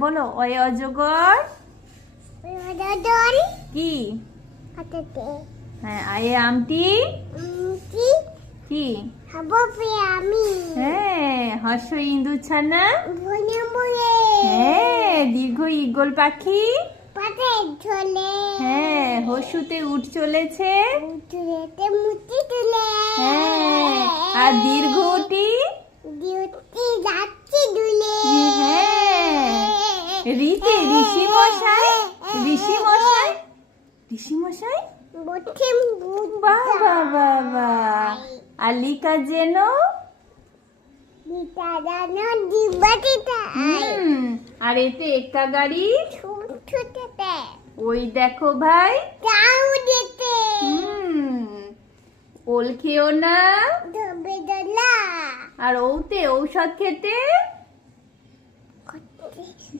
বলো ওই অজগর কি? হ্যাঁ আয়ে আমটি কি? হ্যাঁ হর্ষ ইন্দু ছানা। হ্যাঁ দীর্ঘ ঈগল পাখি। হ্যাঁ হর্ষুতে উঠ চলেছে। হ্যাঁ আর দীর্ঘটি। ঋষি মশাই বাবা বাবা আলিকা যেন আর এতে একা গাড়ি। ওই দেখো ভাই ওল খেও না আর ওতে ঔষধ খেতে